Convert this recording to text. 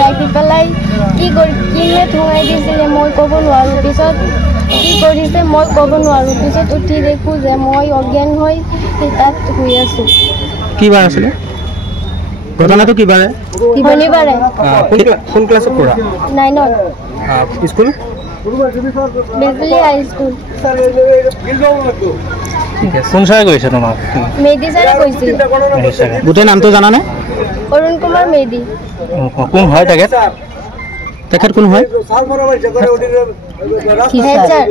ৰাখি পেলাই কিহে থুঙাই দিছিলে মই ক'ব নোৱাৰোঁ। পিছত কি কৰিছে মই ক'ব নোৱাৰোঁ। পিছত উঠি দেখোঁ যে মই অজ্ঞান হৈ তাত শুই আছোঁ। কি বাৰ আছিলে ঘটনাটো? কি বাৰে? শনিবাৰে। কোন ক্লাছত পঢ়া? 9ত। স্কুল? বেজলী হাইস্কুল। কোন ছাৰে কৈছে তোমাক? মেধি ছাৰে কৈছিল। গোটেই নামটো জানানে? অৰুণ কুমাৰ মেধি। কোন হয় তেখেত? তেখেত কোন হয়? Head sir.